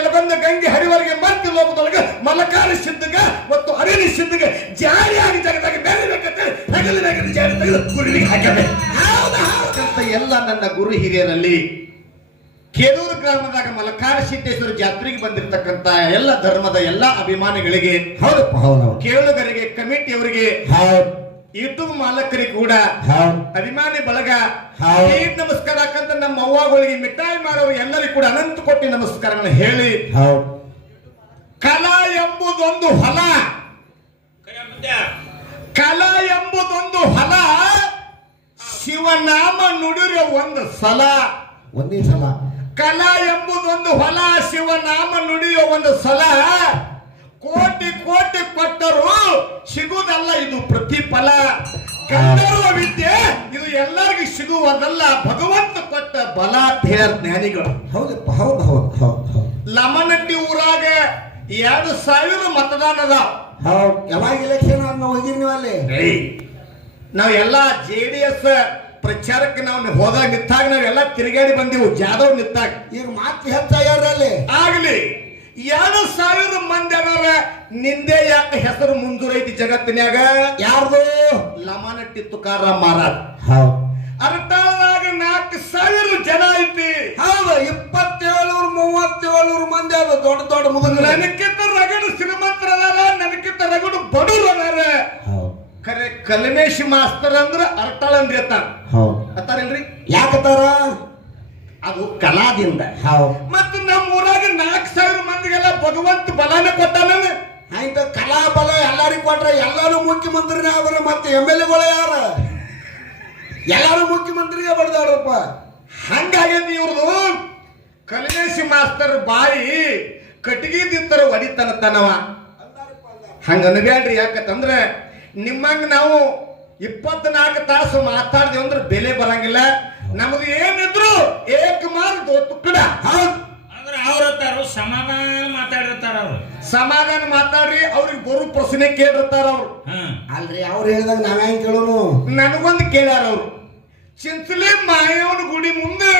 ನೆಲಗೊಂದ ಗಂಗೆ ಹರಿವರಿಗೆ ಮತ್ತೆ ಲೋಕದೊಳಗೆ ಮಲಕಾರ ಸಿದ್ಧಗ ಮತ್ತು ಅರಿನಿ ಸಿದ್ಧಗ ಜಾರಿಯಾಗಿ ಜಗದಾಗ ಬೆಳಿಬೇಕಂತ ಹಗಲಿನಾಗ ಜಾರಿ ತೆಗೆದು ಗುರುವಿಗೆ ಹಾಕಬೇಕು. ಎಲ್ಲ ನನ್ನ ಗುರು ಹಿರಿಯರಲ್ಲಿ ಕೇರೂರು ಗ್ರಾಮದಾಗ ಮಲಕಾರ ಸಿದ್ದೇಶ್ವರ ಜಾತ್ರೆಗೆ ಬಂದಿರತಕ್ಕಂತ ಎಲ್ಲ ಧರ್ಮದ ಎಲ್ಲ ಅಭಿಮಾನಿಗಳಿಗೆ, ಕೇಳುಗರಿಗೆ, ಕಮಿಟಿಯವರಿಗೆ, ಯೂಟ್ಯೂಬ್ ಮಾಲಕರಿಗೆ ಕೂಡ ಅಭಿಮಾನಿ ಬಳಗ ನಮಸ್ಕಾರ ಹಾಕಂತ ನಮ್ಮ ಅವ್ವಗಳಿಗೆ ಮಿಠಾಯಿ ಮಾರೋರು ಎಲ್ಲರಿಗೂ ಕೂಡ ಅನಂತ ಕೋಟಿ ನಮಸ್ಕಾರಗಳನ್ನು ಹೇಳಿ, ಕಲಾ ಎಂಬುದೊಂದು ಹೊಲ, ಕಲಾ ಎಂಬುದೊಂದು ಹೊಲ, ಶಿವನಾಮ ನುಡಿರೋ ಒಂದು ಸಲ, ಒಂದೇ ಸಲ. ಕಲಾ ಎಂಬುದೊಂದು ಹೊಲ, ಶಿವನಾಮ ನುಡಿಯೋ ಒಂದು ಸಲ, ಕೋಟಿ ಕೋಟಿ ಕೊಟ್ಟರು ಸಿಗುವುದಲ್ಲ ಇದು ಪ್ರತಿಫಲ. ಗಂಧರ್ವ ವಿದ್ಯೆ ಇದು ಎಲ್ಲರಿಗೂ ಸಿಗುವುದಲ್ಲ, ಭಗವಂತ ಕೊಟ್ಟ ಬಲ ಜ್ಞಾನಿಗಳು. ಹೌದಪ್ಪ, ಹೌದು ಹೌದು ಹೌದು ಹೌದು. ಲಮನಟ್ಟಿ ಊರಾಗ 2000 ಮತದಾನ ಅದಾವ. ಹೌದು. ಯಾವಾಗ ಎಲೆಕ್ಷನ್ ಆದ್ಮೇಲೆ ಹೋಗಿರಿ ನೀವು ಅಲ್ಲಿ? ನಾವೆಲ್ಲ JDS ಪ್ರಚಾರಕ್ಕೆ ನಾವು ಹೋದಾಗ ನಿಂತಾಗ ನಾವೆಲ್ಲ ತಿರುಗಾಡಿ ಬಂದಿವು. ಜಾಧವ್ ನಿಂತಾಗ ಈಗ ಮಾತು ಹೆಚ್ಚಾಗ್ಯಾರ ಅಲ್ಲಿ. ಆಗ್ಲಿ 2000 ಮಂದಿ ಅದಾರ, ನಿಂದೆ ಯಾಕೆ ಹೆಸರು ಮುಂದುವರೈತಿ ಜಗತ್ತಿನ್ಯಾಗ? ಯಾರ್ದು? ಲಮನಟ್ಟಿ ತುಕಾರಾಮ್ ಮಹಾರಾಜ್. ಅರಟಾಳದಾಗ 4000 ಜನ ಐತಿ. ಹೌದು. 2700-3700 ಮಂದಿ ಅದ ದೊಡ್ಡ ದೊಡ್ಡ ಮುದುಗ. ನನಕ್ಕಿಂತ ರಗಡು ಶ್ರೀಮಂತರದಾರ, ನನಕ್ಕಿಂತ ರಗಡು ಬಡವರು ಅದಾರ. ಖರೆ ಕಲ್ಮೇಶ್ ಮಾಸ್ತರ್ ಅಂದ್ರ ಅರಟಾಳ ಅಂದ್ರಿ ಅತ್ತಾರಿಲ್ರಿ? ಯಾಕತ್ತಾರ? ಅದು ಕಲಾದಿಂದ. ಮತ್ತು ನಮ್ಮ ಊರಾಗ 4000 ಮಂದಿಗೆಲ್ಲ ಭಗವಂತ ಬಲಾನ ಕೊಟ್ಟಾನ. ಆಯ್ತ ಕಲಾ ಬಲ ಎಲ್ಲರಿಗೂ ಕೊಟ್ರೆ ಎಲ್ಲರೂ ಮುಖ್ಯಮಂತ್ರಿನೇ ಆದ್ರ ಮತ್ತೆ MLA ಯಾರ? ಎಲ್ಲರೂ ಮುಖ್ಯಮಂತ್ರಿಗೆ ಬಡ್ದಾಡ್ರಪ್ಪ. ಹಂಗಾಗ್ಯದ ಇವ್ರದು. ಕಲ್ಮೇಶ್ ಮಾಸ್ತರ್ ಬಾಯಿ ಕಟ್ಟಿಗೆದಿತ್ತರ ಹೊಡಿತಾನ ತನವ. ಹಂಗ ಅನ್ಬ್ಯಾಡ್ರಿ. ಯಾಕಂದ್ರೆ ನಿಮ್ಮಂಗ ನಾವು 24 ತಾಸು ಮಾತಾಡ್ದೇವ್ ಅಂದ್ರೆ ಬೆಲೆ ಬರಂಗಿಲ್ಲ. ನಮ್ದು ಏನಿದ್ರು ಏಕಮಾರ್ ತುಕ್ಕಡ. ಅಂದ್ರೆ ಅವ್ರು ಸಮಾಧಾನ ಮಾತಾಡಿರ್ತಾರ. ಅವ್ರು ಸಮಾಧಾನ ಮಾತಾಡ್ರಿ, ಅವ್ರಿಗೆ ಬರು ಪ್ರಶ್ನೆ ಕೇಳಿರ್ತಾರ ಅವ್ರು. ಅಲ್ರಿ ಅವ್ರು ಹೇಳಿದಾಗ ನಾವ್ ಹೆಂಗ್ ಕೇಳೋನು? ನನಗೊಂದು ಕೇಳ್ಯಾರ ಅವ್ರು. ಚಿಂಚಲಿ ಮಾಯವನ ಗುಡಿ ಮುಂದೆ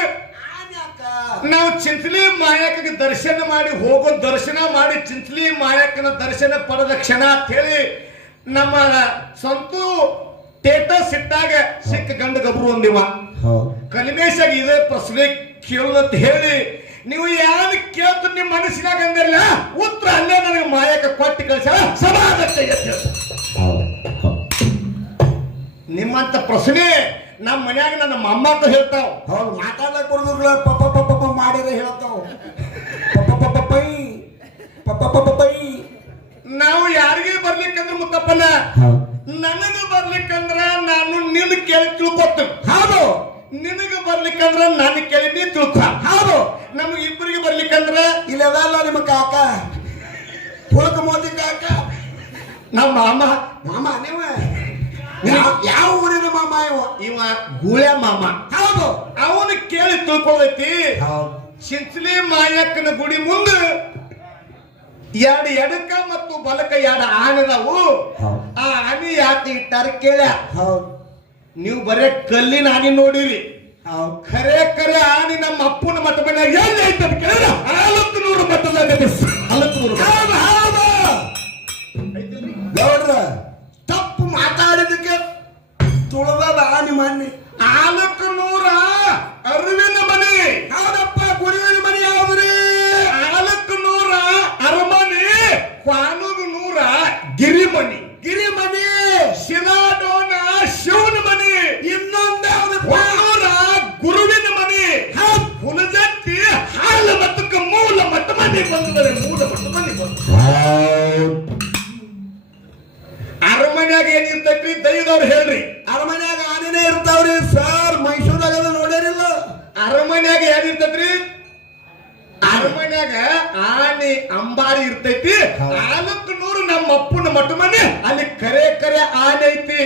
ನಾವು ಚಿಂಚಲಿ ಮಾಯಕಗೆ ದರ್ಶನ ಮಾಡಿ ಹೋಗೋ, ದರ್ಶನ ಮಾಡಿ ಚಿಂಚಲಿ ಮಾಯಕನ ದರ್ಶನ ಪಡೆದ ಕ್ಷಣ ಅಂತ ಹೇಳಿ ನಮ್ಮ ಸಂತು ಸ್ಟೇಟಸ್ ಇಟ್ಟಾಗ ಸಿಕ್ಕ ಗಂಡ ಗಬ್ರು ಒಂದಿವ. ಕಲ್ಮೇಶಾಗ ಇದೇ ಪ್ರಶ್ನೆ ಕೇಳಂತ ಹೇಳಿ ನೀವು ಯಾರು ಕೇಳ್ತ ನಿಮ್ಮ ಮನಸ್ಸಿನಾಗ ಅಂದಿರಲ್ಲ, ಉತ್ತರ ಅಲ್ಲೇ ನನಗೆ ಮಾಯಕ ಕೊಟ್ಟು ಕಳಿಸ ಸಮಾಜಕ್ಕೆ. ನಿಮ್ಮಂತ ಪ್ರಶ್ನೆ ನಮ್ಮ ಮನ್ಯಾಗ ನನ್ನ ಮೊಮ್ಮಕ್ಕ ಹೇಳ್ತಾವ. ಹೌದು. ಮಾತಾಡಕ್ ಬರೋದಿಲ್ಲ, ಪಪ್ಪ ಪಪ್ಪ ಮಾಡಿರ ಹೇಳ್ತಾವ. ಪಪ್ಪ ನಾವು ಯಾರಿಗೆ ಬರ್ಲಿಕ್ಕಂದ್ರ ಮುತ್ತಪ್ಪನ, ನನಗ ಬರ್ಲಿಕ್ಕಂದ್ರ ನಾನು ನಿನ್ನ ಕೇಳಿ ತಿಳ್ಕೊತೀನಿ. ಹೌದು. ನಿನಗ ಬರ್ಲಿಕ್ಕಂದ್ರ ನನ್ನ ಕೇಳಿ ನೀ ತಿಳ್ಕೊ. ಹೌದು. ನಮ್ಗೆ ಇಬ್ಬರಿಗೆ ಬರ್ಲಿಕ್ಕಂದ್ರ ಇಲ್ಲದಲ್ಲ ನಿಮ್ಮ ಕಾಕ ಪುಳಕ ಮೋದಿ ಕಾಕ, ನಮ್ಮ ಮಾಮ. ಮಾಮ ನೀವ ಯಾವ ಊರಿನ ಮಾಮ? ಇವ ಗೂಳ್ಯ ಮಾಮ. ಹೌದು. ಅವನು ಕೇಳಿ ತಿಳ್ಕೊಳೈತಿ. ಚಿಂಚಲಿ ಮಾಯಕ್ಕನ ಗುಡಿ ಮುಂದೆ 2 ಎಡಕ ಮತ್ತು ಬಲಕ 2 ಆನೆದವು. ಆ ಆನೆ ಯಾಕೆ ಇಟ್ಟಾರ ಕೇಳ. ನೀವು ಬರೇ ಕಲ್ಲಿನ ಆನೆ ನೋಡಿರಿ, ಖರೆ ಖರೆ ಆನೆ ನಮ್ಮ ಅಪ್ಪನ ಮಠ ಮನ್ಯಾಗ ಎಲ್ಲಿ ಐತೆ ಅಂತ ಕೇಳಿದ್ರ 400 ಮಠದಾಗ. ಗೌಡ್ರ ತಪ್ಪು ಮಾತಾಡಿದಕ್ಕೆ ತುಳದ ಆನೆ ಮನೆ 400 ಅರಿವಿನ ಮನೆ. ಹೌದಪ್ಪ. ಗುರುವಿನ ಮನೆ ಯಾವ್ದ್ರಿ? 400 ಅರಮನೆ, 400 ಗಿರಿಮನಿ. ಗಿರಿಮನಿ. ಶಿಲಾಡೋನ ಶಿವನ ಮನೆ. ಇನ್ನೊಂದು 100 ಗುರುವಿನ ಮನೆ. ಹುಲಜತ್ತಿ ಹಾಲು ಮತಕ್ಕ ಮೂಲ ಮಠ ಮನೆ ಬಂದರೆ ಮೂಲ ಮಠ ಮನೆ ಬಂದ. ಅರಮನ್ಯಾಗ ಏನಿರ್ತೈತಿ ದೈವದವ್ರು ಹೇಳ್ರಿ. ಅರಮನ್ಯಾಗ ಆನೆನೇ ಇರ್ತಾವ್ರಿ ಸರ್. ಮೈಸೂರಾಗ ನೋಡ್ಯಾರಿಲ್ಲ? ಅರಮನ್ಯಾಗ ಏನಿರ್ತೈತ್ರಿ? ಅರಮನ್ಯಾಗ ಆನೆ ಅಂಬಾರಿ ಇರ್ತೈತಿ. 400 ನಮ್ಮ ಅಪ್ಪನ ಮಠ ಮನೆ, ಅಲ್ಲಿ ಕರೆ ಕರೆ ಆನೆ ಐತಿ.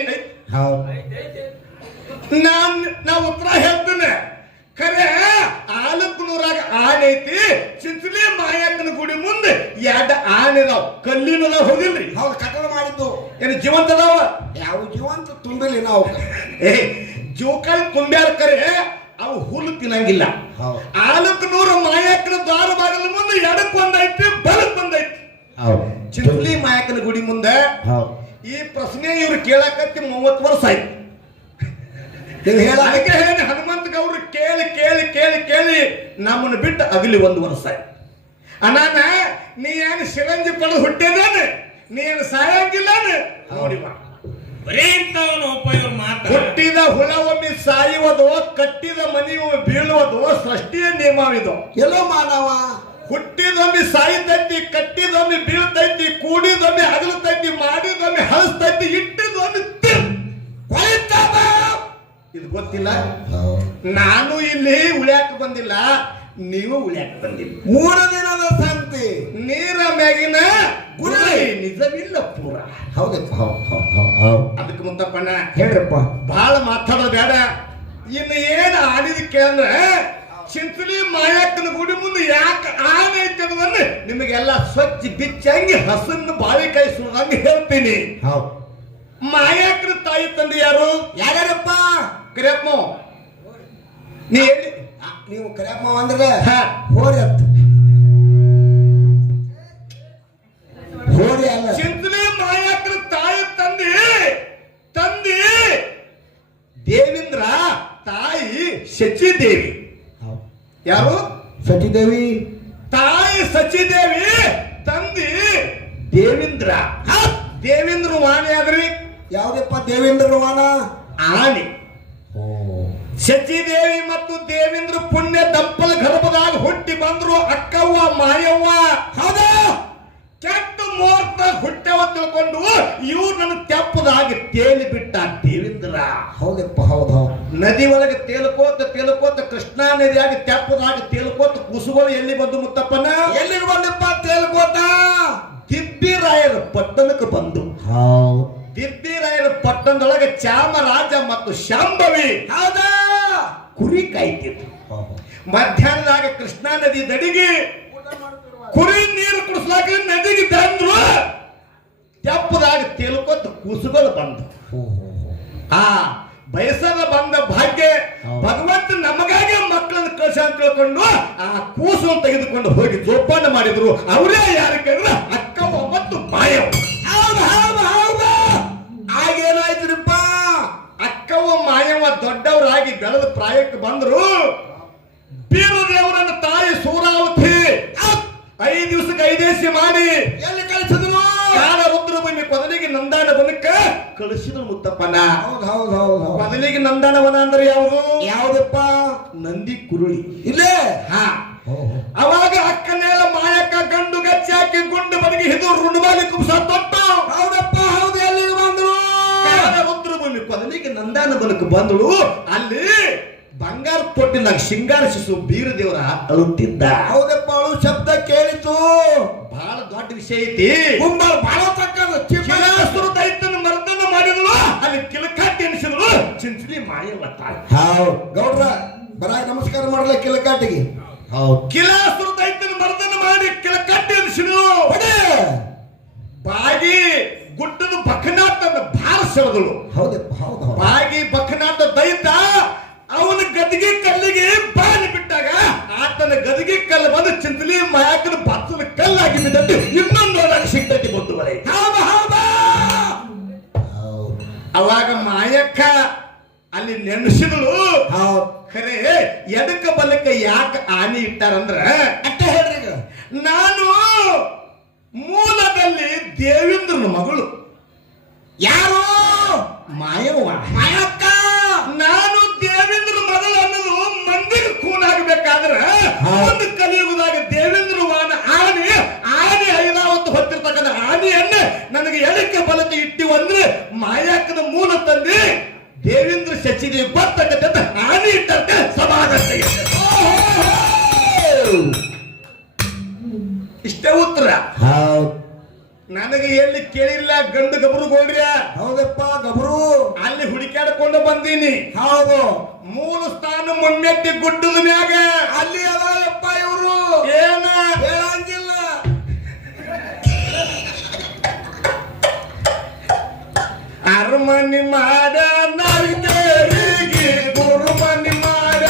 ನಾ ಉತ್ತರ ಹೇಳ್ತೇನೆ. ಖರೆ 400 ಆನೆ ಐತಿ. ಚಿಂಚಲಿ ಮಾಯಕ್ಕನ ಗುಡಿ ಮುಂದೆ 2 ಆನೆ ಅದಾವ. ಕಲ್ಲಿನದ ಹೋಗಿಲ್ರಿ? ಹೌದು. ಕಟ್ಟಡ ಮಾಡಿದ್ದು. ಏನು ಜೀವಂತ ಅದಾವ? ಯಾವ ಜೀವಂತ ತುಂಬಿಲ್ಲ ನಾವು. ಜೋಕಾಲಿ ತುಂಬ್ಯಾರ. ಕರೆ ಅವು ಹುಲ್ಲು ತಿನ್ನಂಗಿಲ್ಲ. ಹೌದು. 400 ಮಾಯಕ್ಕನ ದ್ವಾರ ಬಾಗಿಲ ಮುಂದೆ ಎಡಕ್ ಒಂದೈತಿ ಬಲಕ್ ಒಂದೈತಿ. ಚಿಂಚಲಿ ಮಾಯಕ್ಕನ ಗುಡಿ ಮುಂದೆ ಈ ಪ್ರಶ್ನೆ ಇವ್ರು ಕೇಳಕತ್ತಿ 30 ವರ್ಷ ಆಯ್ತು. ನೀವು ಹೇಳ ಅದಕ್ಕೆ ಹೇಳಿ ಹನುಮಂತ ಗೌಡ್ರು ಕೇಳಿ ಕೇಳಿ ಕೇಳಿ ಕೇಳಿ ನಮ್ಮನ್ನು ಬಿಟ್ಟು ಅಗಲಿ 1 ವರ್ಷ ಆಯ್ತು. ಅನಾನ ನೀ ಏನು ಶಿರಂಜಿ ಪಡೆದು ಹುಟ್ಟಿದೇನು, ನೀ ಏನು ಸಾಯಂಗಿಲ್ಲ ನೋಡಿ ಬಾ. ಬರೀ ಇಂಥವನು ಇವ್ರು ಮಾತ್ರ. ಹುಟ್ಟಿದ ಹುಳ ಒಮ್ಮೆ ಸಾಯುವುದು, ಕಟ್ಟಿದ ಮನಿ ಒಮ್ಮೆ ಬೀಳುವುದು ಸೃಷ್ಟಿಯ ನಿಯಮವಿದು. ಎಲ್ಲೋ ಮಾನವ ಹುಟ್ಟಿದೊಮ್ಮೆ ಸಾಯ್ತೈತಿ, ಕಟ್ಟಿದೊಮ್ಮೆ ಬೀಳ್ತೈತಿ, ಕೂಡಿದೊಮ್ಮೆ ಅಗಲತೈತಿ, ಮಾಡಿದೊಮ್ಮೆ ಹಳಸ್ತೈತಿ, ಇಟ್ಟಿದೊಮ್ಮೆ ಇದು ಗೊತ್ತಿಲ್ಲ. ನಾನು ಇಲ್ಲಿ ಉಳ್ಯಾಕ ಬಂದಿಲ್ಲ, ನೀವು ಉಳ್ಯಾಕ ಬಂದಿಲ್ಲ. 3 ದಿನದ ಸಂತಿ ನೀರ ಮ್ಯಾಗಿನ ಗುರಿ ನಿಜವಿಲ್ಲ ಪೂರ. ಹೌದಪ್ಪ. ಅದಕ್ಕೆ ಮುಂದಪ್ಪಣ್ಣ ಹೇಳ್ರಪ್ಪ. ಬಹಳ ಮಾತಾಡೋದು ಬೇಡ. ಇನ್ನು ಏನು ಆಡಿದ ಕೇಂದ್ರ ಚಿಂಚಲಿ ಮಾಯಕ್ಕನ ಗುಡಿ ಮುಂದೆ ಯಾಕೆ ಆನೆ ಐತೆ ಅನ್ನೋದನ್ನ ನಿಮಗೆಲ್ಲ ಸ್ವಚ್ಛ ಬಿಚ್ಚಂಗಿ ಹಸನ್ನು ಬಾಳಿಕಾಯಿ ಸುಳ್ದಂಗೆ ಹೇಳ್ತೀನಿ. ಮಾಯಕ್ಕನ ತಾಯಿ ತಂದೆ ಯಾರು? ಯಾರ್ಯಾರಪ್ಪ? ಕರಿಯಪ್ಪ. ನೀ ಹೇಳಿ. ನೀವು ಕರಿಯಪ್ಪ ಅಂದ್ರೆ ಹಾ. ಹೋರಿ ಅಂತ. ಹೋರಿ ಅಲ್ಲ. ಚಿಂಚಲಿ ಮಾಯಕ್ಕನ ತಾಯಿ ತಂದೆ ದೇವೇಂದ್ರ, ತಾಯಿ ಶಚಿದೇವಿ. ಯಾರು? ಸಚಿದೇವಿ. ತಾಯಿ ಸಚಿದೇವಿ, ತಂದೆ ದೇವೇಂದ್ರ. ದೇವೇಂದ್ರ ವಾಣಿ ಆದ್ರಿ. ಯಾವ್ದಪ್ಪ ದೇವೇಂದ್ರ ವಾಣ? ಆನೆ. ಶಚಿದೇವಿ ಮತ್ತು ದೇವೇಂದ್ರ ಪುಣ್ಯ ದಂಪಲ ಗರ್ಭದಾಗ ಹುಟ್ಟಿ ಬಂದ್ರು ಅಕ್ಕವ್ವ ಮಾಯವ್ವ. ಹೌದಾ? ಕೆಟ್ಟ ಮುಹೂರ್ತ ಹುಟ್ಟವ ತಿಳ್ಕೊಂಡು ಇವ್ರು ನನ್ನ ತೆಪ್ಪದಾಗಿ ತೇಲಿ ಬಿಟ್ಟ ದೇವೇಂದ್ರ. ಹೌದಪ್ಪ. ಹೌದು. ನದಿ ಒಳಗೆ ತೇಲಕೋತ ಕೃಷ್ಣಾ ನದಿಯಾಗಿ ತೆಪ್ಪದಾಗಿ ತೇಲಕೋತ ಕುಸುಗಳು ಎಲ್ಲಿ ಬಂದು ಮುತ್ತಪ್ಪನ? ಎಲ್ಲಿಗೆ ಬಂದಪ್ಪ ತೇಲ್ಕೋತ? ದಿಬ್ಬಿರಾಯರ ಪಟ್ಟಣಕ್ಕೆ ಬಂದು. ದಿಬ್ಬಿರಾಯರ ಪಟ್ಟಣದೊಳಗೆ ಚಾಮರಾಜ ಮತ್ತು ಶಾಂಭವಿ ಹೌದಾ ಕುರಿ ಕಾಯ್ತಿದ್ರು. ಮಧ್ಯಾಹ್ನದಾಗ ಕೃಷ್ಣಾ ನದಿ ದಡಿಗೆ ಕುರಿ ನೀರು ಕುಡಿಸ್ಲಾಕ ನದಿಗೆ ತಂದ್ರು. ತೆಪ್ಪದಾಗ ತೇಲ್ಕೋತ ಕೂಸುಗಳು ಬಂದು. ಬಯಸದ ಬಂದ ಭಾಗ್ಯ ಭಗವಂತ ನಮಗಾಗಿ ಮಕ್ಕಳನ್ನು ಕಳ್ಸ ಅಂತ ತಿಳ್ಕೊಂಡು ಆ ಕೂಸು ತೆಗೆದುಕೊಂಡು ಹೋಗಿ ಜೋಪಾನ ಮಾಡಿದ್ರು. ಅವರೇ ಯಾರು ಕೇಳಿದ್ರ ಅಕ್ಕವ್ವ ಮತ್ತು ಮಾಯವ್ವ. ಆಗೇನಾಯ್ತುರಿಪ್ಪ? ಅಕ್ಕವ್ವ ಮಾಯವ್ವ ದೊಡ್ಡವರಾಗಿ ಬೆಳೆದ ಪ್ರಾಯಕ್ಕೆ ಬಂದ್ರು. ಬೀರದೇವರನ್ನ ತಾಯಿ ಸೂರಾವತಿ 5 ದಿವಸಕ್ಕೆ 5 ದೇಶ ಮಾಡಿ ಎಲ್ಲಿ ಕಳಿಸಿದ್ರು? ಕಾಲ ರುದ್ರಭೂಮಿ ಕೊದಲಿಗೆ ನಂದಾನ ವನಕ್ಕ ಕಳಿಸಿದ್ರು ಮುತ್ತಪ್ಪನ. ಕೊದಲಿಗೆ ನಂದಾನವನ ಅಂದ್ರೆ ಯಾವುದು? ಯಾವ್ದಪ್ಪ? ನಂದಿ ಕುರುಳಿ. ಇಲ್ಲೇ. ಹಾ. ಅವಾಗ ಅಕ್ಕನೆಲ್ಲ ಮಾಯಕ್ಕ ಗಂಡು ಗಚ್ಚಿ ಹಾಕಿ ಗುಂಡು ಬದಿಗೆ ಹಿದು ರುಣಮಾಲಿ ಕುಂಸ ತೊಟ್ಟು. ಹೌದಪ್ಪ. ಹೌದು. ಎಲ್ಲಿಗೆ ಬಂದ್ರು? ಕಾಲ ರುದ್ರಭೂಮಿ ಕೊದಲಿಗೆ ನಂದಾನ ವನಕ್ಕೆ ಬಂದಳು. ಅಲ್ಲಿ ಬಂಗಾರ ತೊಟ್ಟಿನಾಗ ಶಿಂಗಾರಿಸು ಬೀರದೇವರ ಅಳುತ್ತಿದ್ದ. ಹೌದಪ್ಪ. ಅವಳು ಶಬ್ದ ಕೇಳಿತು. ಬಹಳ ದೊಡ್ಡ ವಿಷಯ ಐತಿ. ಗುಂಬಲ್ ಬಹಳ ತಕ್ಕದು. ಚಿನ್ನಾಸುರ ದೈತ್ಯನ ಮರ್ದನ ಮಾಡಿದಳು. ಅಲ್ಲಿ ಕಿಲಕಾಟಿ ಎನಿಸಿದಳು ಚಿಂಚಲಿ ಮಾಯವ್ವ ತಾಯಿ. ಗೌಡ್ರ ಬರಾಗ ನಮಸ್ಕಾರ ಮಾಡಲ ಕಿಲಕಾಟಿಗೆ. ಕಿಲಾಸುರ ದೈತ್ಯನ ಮರ್ದನ ಮಾಡಿ ಕಿಲಕಾಟಿ ಎನಿಸಿದಳು. ಬಾಗಿ ಗುಡ್ಡದ ಬಕನಾಟ ಭಾರ ಸೆಳೆದಳು. ಹೌದಪ್ಪ. ಹೌದು. ಬಾಗಿ ಬಕನಾಟ ದೈತ ಅವನ ಗದಿಗೆ ಕಲ್ಲಿಗೆ ಬಾಲಿ ಬಿಟ್ಟಾಗ ಆತನ ಗದಿಗೆ ಕಲ್ಲು ಬಂದು ಚಿಂತಲಿ ಮಾಯಕ್ಕನ ಬತ್ತದ ಕಲ್ಲಾಗಿ ಬಿದ್ದಂತೆ ಇನ್ನೊಂದು ಸಿಗ್ತೈತಿ ಮುಂದುವರೆ. ಅವಾಗ ಮಾಯಕ್ಕ ಅಲ್ಲಿ ನೆನೆಸಿದಳು. ಖರೆ ಎದಕ್ಕ ಬಲಕ್ಕ ಯಾಕೆ ಆನೆ ಇಟ್ಟಾರಂದ್ರ ಅಟ್ಟ ಹೇಳ್ರಿ. ನಾನು ಮೂಲದಲ್ಲಿ ದೇವೇಂದ್ರನ ಮಗಳು. ಯಾರು? ಮಾಯವ್ವ. ಮಾಯಕ್ಕ. ನಾನು ದೇವೇಂದ್ರ ಮಗಳು ಅನ್ನೋದು ಮಂದಿಗೆ ಕೂನಾಗಬೇಕಾದ್ರೆ ಒಂದು ಕಲಿಯುಗದಾಗ ದೇವೇಂದ್ರ ವಾನ ಆನೆ 5 ಹೊತ್ತಿರ್ತಕ್ಕಂಥ ಆನೆಯನ್ನ ನನಗೆ ಎಡಕ್ಕೆ ಬಲಕ್ಕೆ ಇಟ್ಟಿವಂದ್ರೆ ಮಾಯಕ್ಕನ ಮೂಲ ತಂದೆ ದೇವೇಂದ್ರ ಸಚಿದೇವಿ ಬರ್ತಕ್ಕಂಥ ಆನೆ ಇಟ್ಟಂತ ಸಮಾಗತ್ತೆ. ಇಷ್ಟೇ ಉತ್ತರ. ನನಗೆ ಎಲ್ಲಿ ಕೇಳಿಲ್ಲ ಗಂಡು ಗಬರು ಗೋಡ್ರಿ. ಹೌದಪ್ಪ. ಗಬರು ಅಲ್ಲಿ ಹುಡುಕಾಡ್ಕೊಂಡು ಬಂದೀನಿ. ಹೌದು. ಮೂಲ ಸ್ಥಾನ ಮುನ್ನೆಟ್ಟಿ ಗುಡ್ಡದ ಮ್ಯಾಗ ಅಲ್ಲಿ ಅದಾರಪ್ಪ ಇವರು. ಏನ ಹೇಳಂಗಿಲ್ಲ. ಅರಮನಿ ಮಾಡ ನಾವಿಗೆ ಗುರುಮನಿ ಮಾಡ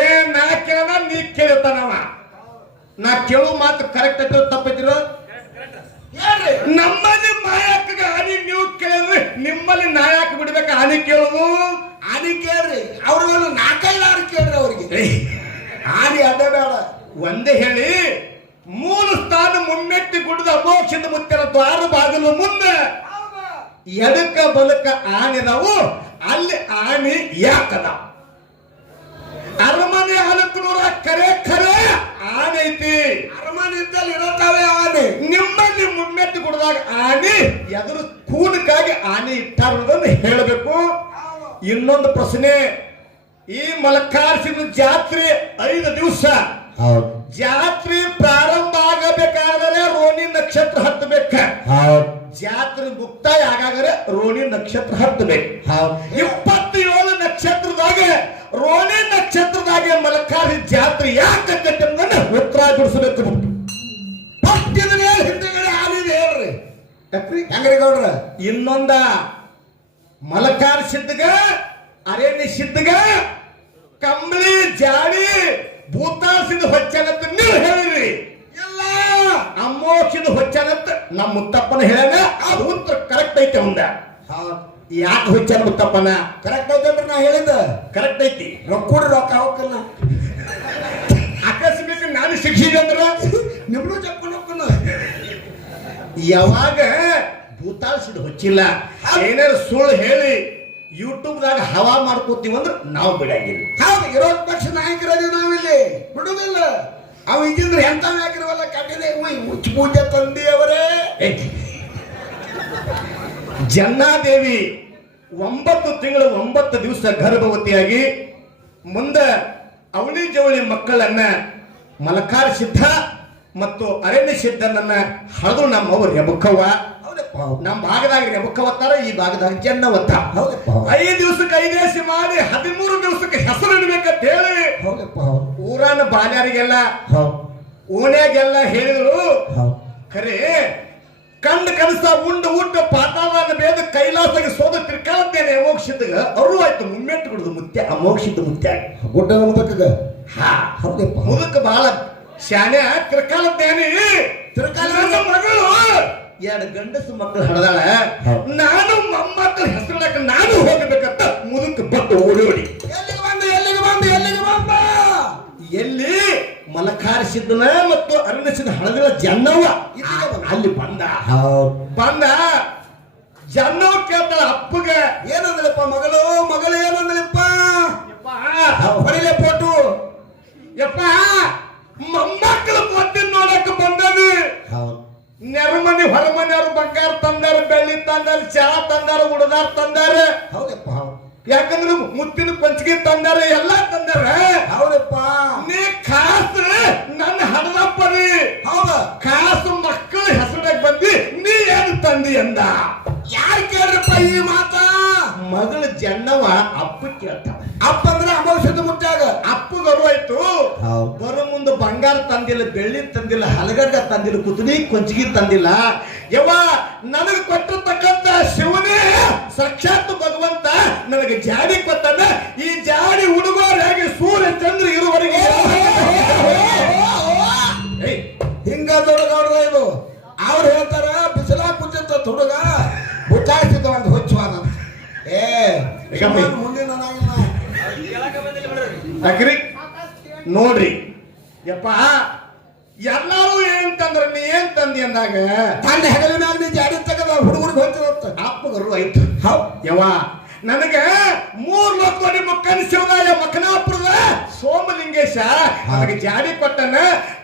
ಏ ನಾ ಕೇಳ ನೀ ಕೇಳ್ತಾನವ. ನಾ ಕೇಳೋ ಮಾತು ಕರೆಕ್ಟ್ ಐತಿರೋ ತಪ್ಪೈತಿರೋ? ಹೇಳ್ರಿ. ನಮ್ಮಲ್ಲಿ ಮಾಯಕ್ಕ ಆನಿ ನೀವು ಕೇಳಿದ್ರೆ ನಿಮ್ಮಲ್ಲಿ ನಾಯಕ ಬಿಡ್ಬೇಕ ಆನಿ ಕೇಳೋದು? ಆನಿ ಕೇಳ್ರಿ, ಅವ್ರಿಗೆಲ್ಲ 4-5 ಕೇಳ್ರಿ ಅವ್ರಿಗೆ. ಆನಿ ಅಡ್ಡ ಬೇಡ. ಒಂದೇ ಹೇಳಿ, 3 ಸ್ಥಾನ ಮುಮ್ಮೆಟ್ಟಿ ಗುಡ್ಡದ ಅಮೋಕ್ಷದ ಮುತ್ತಿನ ದ್ವಾರ ಬಾಗಿಲು ಮುಂದೆ ಎಡಕ ಬಲಕ ಆನಿದವು, ಅಲ್ಲಿ ಆನಿ ಯಾಕದ? ಅರಮನೆ ಹಲಕನೂರ ಕರೆ ಖರೆ ಆನೆ ಐತಿ. ಅರಮನೆ ಇದ್ದಲ್ಲಿ ಇರೋತಾವೆ ಆನೆ. ನಿಮ್ಮಲ್ಲಿ ಮುಮ್ಮೆಟ್ಟಿ ಗುಡ್ಡದಾಗ ಆನಿ ಎದುರು ಕೂನಕ್ಕಾಗಿ ಆನೆ ಇಟ್ಟಾರದನ್ನು ಹೇಳಬೇಕು. ಇನ್ನೊಂದು ಪ್ರಶ್ನೆ, ಈ ಮಲಕಾರ್ಸಿನ ಜಾತ್ರೆ 5 ದಿವಸ. ಜಾತ್ರೆ ಪ್ರಾರಂಭ ಆಗಬೇಕಾದರೆ ರೋಣಿ ನಕ್ಷತ್ರ ಹತ್ತಬೇಕ. ಜಾತ್ರೆ ಮುಕ್ತಾಯ ಆಗಾದರೆ ರೋಣಿ ನಕ್ಷತ್ರ ಹತ್ತಬೇಕು. 27 ನಕ್ಷತ್ರದಾಗ ರೋಣಿ ನಕ್ಷತ್ರದಾಗ ಮಲಕಾರಿ ಜಾತ್ರೆ ಯಾಕಂತ ಉತ್ತರ ಬಿಡಿಸಬೇಕು. ಹಿಂದೆಗಡೆ ಆನಿದೆ ಹೇಳ್ರಿ. ಹೆಂಗ್ರಿ ಗೌಡ್ರ? ಇನ್ನೊಂದ ಮಲಕಾರಿ ಸಿದ್ಧಗ, ಅರೇಣಿ ಸಿದ್ಧಗ, ಕಂಬಳಿ ಜಾಡಿ ಭೂತಾಸಿದ ಹೊಚ್ಚನಂತ ನೀವು ಹೇಳಿರಿ. ಇಲ್ಲ, ಅಮೋಕ್ಷದ ಹೊಚ್ಚನಂತ ನಮ್ಮ ಮುತ್ತಪ್ಪನ ಹೇಳ. ಆ ಉತ್ತರ ಕರೆಕ್ಟ್ ಐತೆ ಅವಂದ. ಯಾಕೆ ಹೊಚ್ಚನ ಮುತ್ತಪ್ಪನ? ಕರೆಕ್ಟ್ ಐತಂದ್ರೆ ನಾ ಹೇಳಿದ್ದ ಕರೆಕ್ಟ್ ಐತಿ. ರೊಕ್ಕ ರೊಕ್ಕ ಹೋಗಲ್ಲ. ಅಕಸ್ಮಾತ್ ನಾನು ಶಿಕ್ಷಿದೆ ಅಂದ್ರ ನಿಮ್ನು ಚಪ್ಕೊಂಡು ಹೋಗ್ಕನ. ಯಾವಾಗ ಭೂತಾಸಿದ ಹೊಚ್ಚಿಲ್ಲ, ಏನಾರು ಸುಳ್ಳು ಹೇಳಿ ಯೂಟ್ಯೂಬ್ದಾಗ ಹವಾ ಮಾಡ್ಕೋತೀವಿ ಅಂದ್ರೆ ನಾವು ಬಿಡಂಗಿಲ್ಲ. ಹೌದು, ವಿರೋಧ ಪಕ್ಷ ನಾಯಕರಲ್ಲಿ ನಾವಿಲ್ಲಿ ಬಿಡುದಿಲ್ಲ. ಅವು ಇದ್ದಿದ್ರೆ ಎಂತ ನಾಯಕರವಲ್ಲ ಕಟ್ಟಿದೆ ಮುಚ್ಚ ಪೂಜೆ ತಂದಿ ಅವರೇ. ಜನ್ನಾದೇವಿ 9 ತಿಂಗಳು 9 ದಿವಸ ಗರ್ಭವತಿಯಾಗಿ ಮುಂದೆ ಅವಳಿ ಜವಳಿ ಮಕ್ಕಳನ್ನ ಮಲಕಾರಿ ಸಿದ್ಧ ಮತ್ತು ಅರಣ್ಯ ಸಿದ್ಧನನ್ನ ಹಳದು ನಮ್ಮವ್ರು ರೆಬಕ್ಕವ್ವ. ನಮ್ಮ ಭಾಗದಾಗ ರೆಬಕ್ಕವತ್ತಾರ, ಈ ಭಾಗದಾಗ ಜನ್ನವತ್ತ. 5 ದಿವಸಕ್ಕೆ 5 ದೇಶ ಮಾಡಿ 13 ದಿವಸಕ್ಕೆ ಹೆಸರು ಇಡ್ಬೇಕಂತ ಹೇಳಿ ಊರನ್ನ ಬಾಲ್ಯಾರಿಗೆಲ್ಲ ಓಣ್ಯಾಗೆಲ್ಲ ಹೇಳಿದ್ರು. ಖರೆ ಕಂಡ ಕನಸ ಉಂಡು ಊಟ ಪಾತಾಳನ ಬೇದ ಕೈಲಾಸಾಗಿ ಸೋದ ತಿರ್ಕಾಲದ್ದೇನೆ ಅಮೋಕ್ಷಿದ್ದಾಗ ಅವರು ಆಯ್ತು ಮುಮ್ಮೆಟ್ಟು ಬಿಡುದು ಮುತ್ಯ ಅಮೋಕ್ಷಿದ್ದ ಮುತ್ಯ ಗುಡ್ಡ ಮುದಕ. ಮುದಕ ಬಹಳ ಶಾನೆ ತಿರ್ಕಾಲದ್ದೇನೆ. ತಿರ್ಕಾಲ ಮಗಳು 2 ಗಂಡಸು ಮಕ್ಕಳು ಹಡದಾಳ. ನಾನು ಮೊಮ್ಮಕ್ಕಳ ಹೆಸರಿಡಕ ನಾನು ಹೋಗಬೇಕಂತ ಮುದುಕ ಬಟ್ಟು ಓಡಿ ಓಡಿ ಎಲ್ಲಿ ಮಲಕಾರಿ ಸಿದ್ಧನ ಮತ್ತು ಅರಣ್ಯ ಸಿದ್ಧ ಹಳದಿನ ಜನ್ನವ್ವ ಅಲ್ಲಿ ಬಂದ ಜನ್ನವ್ ಕೇಳ್ತಾಳ ಅಪ್ಪಗ. ಏನಂದ್ರಪ್ಪ ಮಗಳು ಏನಂದ್ರಪ್ಪ? ಹೊರಲೆ ಪೋಟು ಯಪ್ಪ ಮೊಮ್ಮಕ್ಕಳ ಕೊಟ್ಟಿನ ನೋಡಕ ಬಂದವಿ. ನೆರಮನಿ ಹೊರಮನೆಯವರು ಬಂಗಾರ ತಂದಾರ, ಬೆಳ್ಳಿ ತಂದಾರ, ಚಾ ತಂದಾರ, ಉಡದಾರ ತಂದಾರ. ಹೌದಪ್ಪ. ಯಾಕಂದ್ರೆ ಮುತ್ತಿನ ಪಂಚಿಗೆ ತಂದಾರ, ಎಲ್ಲಾ ತಂದಾರ. ಹೌದಪ್ಪ. ನೀ ಕಾಸು ನನ್ನ ಹಡದಪ್ಪನಿ. ಹೌದ, ಕಾಸು ಮಕ್ಕಳ ಹೆಸರಾಗ ಬಂದಿ, ನೀ ಏನು ತಂದಿ ಅಂದ. ಯಾರು ಕೇಳ್ರಪ್ಪ ಈ ಮಾತ? ಮಗಳ ಜನ್ನವ ಅಪ್ಪ ಕೇಳ್ತಾವ. ಅಪ್ಪ ಅಂದ್ರೆ ಅಮೌಷಧ ಮುಟ್ಟಾಗ ಅಪ್ಪ ಬರುವಾಯ್ತು. ಬರೋ ಮುಂದೆ ಬಂಗಾರ ತಂದಿಲ್ಲ, ಬೆಳ್ಳಿ ತಂದಿಲ್ಲ, ಹಲಗಡ್ಡ ತಂದಿಲ್ಲ, ಕುತುನಿ ಕೊಂಚಿಗೆ ತಂದಿಲ್ಲ. ಯವ್ವ ನನಗೆ ಕೊಟ್ಟಿರ್ತಕ್ಕಂತ ಶಿವನೇ ಸಾಕ್ಷಾತ್ ಭಗವಂತ ನನಗೆ ಜಾಡಿ ಕೊಟ್ಟನ. ಈ ಜಾಡಿ ಹುಡುಗರಾಗಿ ಸೂರ್ಯ ಚಂದ್ರ ಇರುವವರೆಗೆ ಹಿಂಗ ತೊಡಗೌಡ್ರ ಇದು. ಅವ್ರು ಹೇಳ್ತಾರ ಬಿಸಿಲಾ ಕುಂತಿದ್ದ ಹುಡುಗ ಬುಟ್ಟಾಡ್ತಿದ್ದ ಒಂದು ಹುಚ್ಚುವಾದ. ಮುಂದಿನ ಅಕ್ರಿ ನೋಡ್ರಿ ಯಪ್ಪ, ಎಲ್ಲಾರು ಏನ್ ತಂದ್ರ ನೀ ಏನ್ ತಂದಿ ಅಂದಾಗ ತನ್ನ ಹೆಗಲ ಮ್ಯಾಗ ನೀ ಜಾಡಿ ತಗದ ಹುಡುಗರಿಗೆ ಹೋಗ್ತಿರತ್ತ. ಅಪ್ಪಗರು ಆಯ್ತು. ಯವ್ವ ನನಗ 3 ಲೋಕದಲ್ಲಿ ಮುಕ್ಕನ ಶಿವರಾಯ ಮಕನಾಪುರದ ಸೋಮಲಿಂಗೇಶ ನನಗೆ ಜಾಡಿ ಕೊಟ್ಟನ.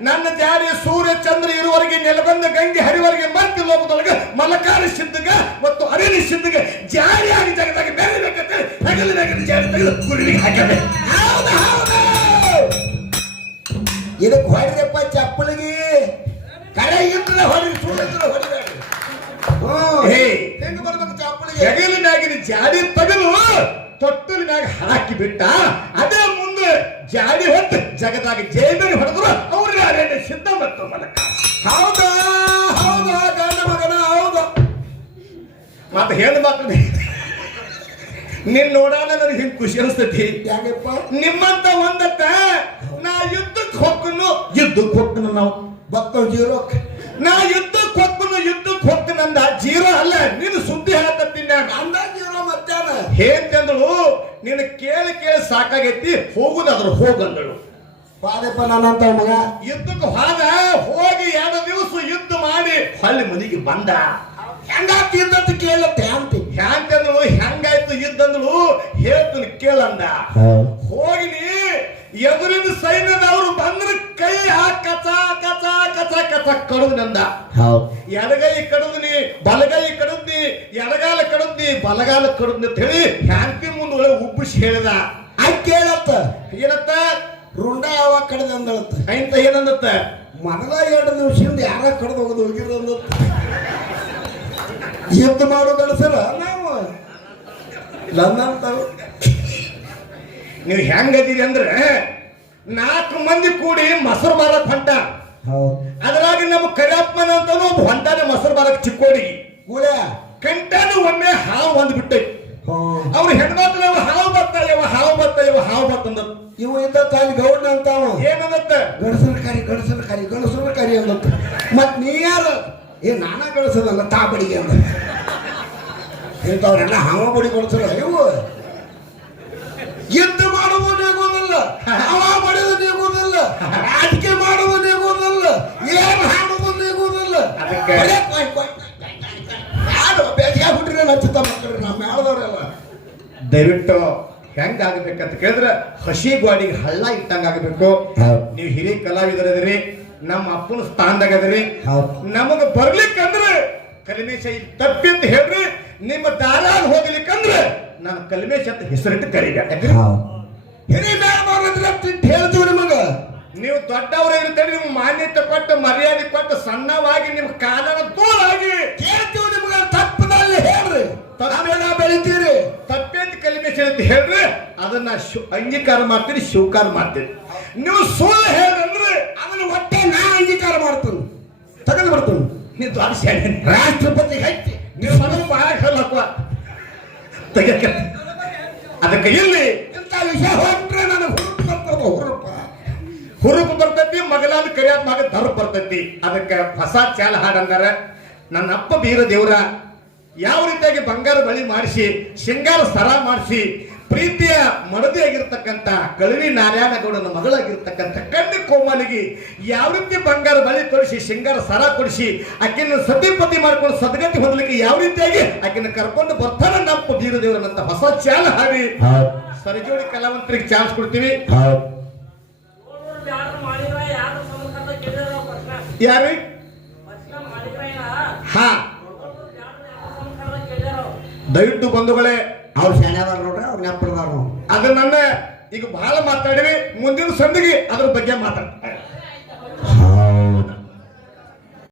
ನನ್ನ ಜಾಡಿ ಸೂರ್ಯ ಚಂದ್ರ ಇರುವವರೆಗೆ ನೆಲಬಂದ ಗಂಗೆ ಹರಿವರೆಗೆ ಮತ್ತೆ ಲೋಕದೊಳಗೆ ಮಲಕಾರಿ ಸಿದ್ಧಗ ಮತ್ತು ಅರಣ್ಯ ಸಿದ್ಧಗ ಜಾರಿಯಾಗಿ ಜಗದಾಗ ಬೆಳಿಬೇಕಂತ ಹೆಗಲಿನಾಗ ಜಾಡಿ ತೆಗೆದು ಗುರುವಿಗೆ ಹಾಕಬೇಕು. ಇದಕ್ಕೆ ಹೊಡಿರಪ್ಪ ಚಪ್ಪಲಿಗೆ. ಕರೆ ಇದ್ರೆ ಹೊಡಿ, ಸುಳ್ಳಿದ್ರೆ ಹೊಡಿಬೇಡ್ರಿ. ಹೆಂಗ ಬರ್ಬೇಕು ಚಪ್ಪಲಿಗೆ? ಹೆಗಲಿನಾಗಿನ ಜಾಡಿ ತೆಗೆದು ತೊಟ್ಟಲಿನಾಗ ಹಾಕಿ ಬಿಟ್ಟ. ಅದೇ ಮುಂದೆ ಜಾಡಿ ಹೊತ್ತು ಜಗದಾಗ ಜೈಬರಿ ಹೊಡೆದ್ರು ಅವ್ರಿಗೆ ಅರಣ್ಯ ಸಿದ್ಧ ಮತ್ತು ಮಲಕ. ಹೌದಾ ಹೌದಾ ಗಂಡ ಮಗನ ಹೌದಾ? ಮತ್ತೆ ಹೆಣ್ಣು ಮಕ್ಕಳು ನಿನ್ ನೋಡೋಣ ನನಗೆ ಹಿಂಗ್ ಖುಷಿ ಅನಿಸ್ತೈತಿ. ಯಾಕಪ್ಪ? ನಿಮ್ಮಂತ ಒಂದತ್ತ ನಾವು ಬತ್ತವ್ ಜೀರೋ ನಾ ಯುದ್ಧಕ್ಕೆ ಹೋಗ್ತೀನಂದ ಜೀರೋ ಅಲ್ಲ ನೀನು ಸುದ್ದಿ ಹೇಳತ್ತೀನಿ ಅಂದ ಜೀರೋ ಮತ್ತಾನ ಹೇಳ್ತಂದಳು ನೀನು ಕೇಳಿ ಸಾಕಾಗೈತಿ ಹೋಗುದಾದ್ರು ಹೋಗಂದಳು ಪಾದಪ್ಪ ನನ್ನಂತ ಮಗ ಯುದ್ಧಕ್ಕೆ ಹೋಗಿ 2 ದಿವಸ ಯುದ್ಧ ಮಾಡಿ ಹೊಳ್ಳಿ ಮನೆಗೆ ಬಂದ ಹೆಂಗಾಗ್ತಿದ್ದಂತ ಕೇಳತ್ತೆ ಅಂತಿ ಹ್ಯಾಂತಂದಳು ಹೆಂಗಾಯ್ತು ಯುದ್ಧ ಅಂದಳು ಹೇಳ್ತೀನಿ ಕೇಳಂದ ಹೋಗಿನಿ ಎದುರಿನ ಸೈನ್ಯದವರು ಬಂದ್ರ ಕೈ ಕಚ ಕಚ ಕಚ ಕಚ ಕಡುದನಂದ ಎಡಗೈ ಕಡುದ್ನಿ ಬಲಗೈ ಕಡುದ್ನಿ ಎಡಗಾಲ ಕಡುದ್ನಿ ಬಲಗಾಲ ಕಡುದ್ನಿ ಅಂತ ಹೇಳಿ ಹ್ಯಾಂತಿ ಮುಂದೆ ಉಬ್ಬಿಸಿ ಹೇಳಿದ ಕೇಳತ್ತ ಏನತ್ತ ರುಂಡ ಯಾವಾಗ ಕಡ್ದ ಅಂದಳತ್ತ ಅಂತ ಏನಂದತ್ತ ಮೊದಲ 2 ನಿಮಿಷದಿಂದ ಯಾರ ಕಡ್ದು ಹೋಗೋದು ಹೋಗಿರೋದು ಯುದ್ಧ ಮಾಡೋ ಗಣಸರ ನಾವು ನನ್ನಂತವು ನೀವು ಹೆಂಗದೀರಿ ಅಂದ್ರೆ 4 ಮಂದಿ ಕೂಡಿ ಮೊಸರು ಮಾರಕ್ ಹೊಂಟ ಅದ್ರಾಗ ನಮ್ಮ ಕರಿಯಪ್ಪನ ಅಂತ ಒಬ್ಬ ಹೊಂಟಾನೆ ಮೊಸರು ಮಾರಕ್ ಚಿಕ್ಕೋಡಿ ಗುಳೆ ಕಂಟಾನು ಒಮ್ಮೆ ಹಾವು ಒಂದ್ ಬಿಟ್ಟೈತಿ ಅವ್ರು ಹೆಣ್ಮಕ್ಳು ಹಾವು ಬತ್ತಂದ ಇವು ಇದ್ದ ತಾಲಿ ಗೌಡ ಅಂತಾವ ಏನಂದತ್ತ ಗಣಸರ ಕರಿ ಅಂದತ್ತ ಮತ್ ನೀ ಯಾರು ನಾನಾ ಗಣಸದಲ್ಲ ತಾ ಬಡಿಗೆ ಅಂದ ಇಂಥವ್ರೆಲ್ಲ ಹಾವ ಬಡಿ ಗಣಸರ ಇವು ಯುದ್ಧ ಮಾಡುವುದು ನೀಗುವುದಿಲ್ಲ ಹಾವ ಬಡಿದು ನೀಗುವುದಿಲ್ಲ ರಾಜಕೀಯ ಮಾಡುವುದು ನೀಗುವುದಿಲ್ಲ ಏನ್ ಹಾಡುವುದು ನೀಗುವುದಿಲ್ಲ ಅದಕ್ಕೆ ಯಾರು ಬೇಸಿಗೆ ಬಿಟ್ರೆ ಹಚ್ಚುತ್ತ ಮಕ್ಕಳು ನಮ್ಮ ಯಾವ್ದವ್ರೆಲ್ಲ ದಯವಿಟ್ಟು ಹೆಂಗ ಆಗ್ಬೇಕಂತ ಕೇಳಿದ್ರೆ ಹಸಿ ಗೋಡಿಗೆ ಹಳ್ಳ ಇಟ್ಟಂಗ ಆಗ್ಬೇಕು ನೀವು ಹಿರಿಯ ಕಲಾವಿದರದ್ರಿ ನಮ್ಮ ಅಪ್ಪನ ಸ್ಥಾನದಾಗ ಅದರಿ ನಮಗ ಬರ್ಲಿಕ್ಕಂದ್ರೆ ಕಲಿಮೇಶ ತಪ್ಪಿ ಅಂತ ಹೇಳ್ರಿ ನಿಮ್ಮ ದಾರಾಗ ಹೋಗ್ಲಿಕ್ಕಂದ್ರೆ ನಾನು ಕಲಿಮೇಶ ಅಂತ ಹೆಸರಿಟ್ಟು ಕರೀಗ ಹಿರಿಯ ಹೇಳ್ತೀವಿ ನಿಮಗ ನೀವು ದೊಡ್ಡವರ ಇರ್ತೀರಿ ನಿಮ್ಗೆ ಮಾನ್ಯತೆ ಕೊಟ್ಟು ಮರ್ಯಾದೆ ಕೊಟ್ಟು ಸಣ್ಣವಾಗಿ ನಿಮ್ ಕಾಲನ ತೋಲಾಗಿ ಕೇಳ್ತೀವಿ ನಿಮ್ಗೆ ತಪ್ಪದಲ್ಲಿ ಹೇಳ್ರಿ ತಪ್ಪೇನ ಬೆಳಿತೀರಿ ತಪ್ಪೇಂತ ಕಲಿಮೇಶ ಅಂತ ಹೇಳ್ರಿ ಅದನ್ನ ಅಂಗೀಕಾರ ಮಾಡ್ತೀರಿ ಸ್ವೀಕಾರ ಮಾಡ್ತೀರಿ ನೀವು ಸುಳ್ಳು ಹೇಳ್ರಂದ್ರೆ ಅದನ್ನ ಹೊಟ್ಟೆ ನಾ ಅಂಗೀಕಾರ ಮಾಡ್ತೀನಿ ತಗೊಂಡು ಬರ್ತೀನಿ ನೀವು ದೊಡ್ಡ ಶಾಲೆ ರಾಷ್ಟ್ರಪತಿ ಹಚ್ಚಿ ನೀವು ಮನಸ್ಸು ಮಾಡಕ್ಕಲ್ಲಪ್ಪ ತೆಗೆಕ ಅದಕ್ಕೆ ಇಲ್ಲಿ ಇಂಥ ವಿಷಯ ಹೊಂಟ್ರೆ ನನಗೆ ಹುರುಪು ಬರ್ತೈತಿ ಮಗಲಾದ ಕರಿಯಾದ ಮಗ ಧರ್ಮ ಬರ್ತೈತಿ ಅದಕ್ಕೆ ಹೊಸ ಚಾಲ ಹಾಡಂದಾರ ನನ್ನ ಅಪ್ಪ ಬೀರ ದೇವ್ರ ಯಾವ ರೀತಿಯಾಗಿ ಬಂಗಾರ ಬಳಿ ಮಾಡಿಸಿ ಶೃಂಗಾರ ಸರ ಮಾಡಿಸಿ ಪ್ರೀತಿಯ ಮಡದಿ ಆಗಿರ್ತಕ್ಕಂಥ ಕಳವಿ ನಾರಾಯಣಗೌಡನ ಮಗಳಾಗಿರ್ತಕ್ಕಂಥ ಕಣ್ಣಿ ಕೋಮಲಿಗೆ ಯಾವ ರೀತಿ ಬಂಗಾರ ಬಳಿ ತೊಡಿಸಿ ಶೃಂಗಾರ ಸರ ಕೊಡಿಸಿ ಆಕೆನ ಸತಿಪತಿ ಮಾಡ್ಕೊಂಡು ಸದ್ಗತಿ ಹೊಂದಲಿಕ್ಕೆ ಯಾವ ರೀತಿಯಾಗಿ ಆಕೆನ ಕರ್ಕೊಂಡು ಬರ್ತಾನ ನಮ್ಮ ಬೀರ ದೇವರನ್ನಂತ ಹೊಸ ಚಾಲ ಹಾಡಿ ಸರಿಜೋಡಿ ಕಲಾವಂತರಿಗೆ ಚಾನ್ಸ್ ಕೊಡ್ತೀವಿ ಯಾರು ಹಾ ದಯವಿಟ್ಟು ಬಂಧುಗಳೇ ಅವ್ರು ಶಾನ್ಯಾದಾರ ನೋಡ್ರಿ ಅವ್ರು ನೆನಪಿಡ್ದಾರ ಅದನ್ನ ಈಗ ಬಹಳ ಮಾತಾಡಿವಿ ಮುಂದಿನ ಸಂದಿಗೆ ಅದ್ರ ಬಗ್ಗೆ ಮಾತಾಡ್ತಾರೆ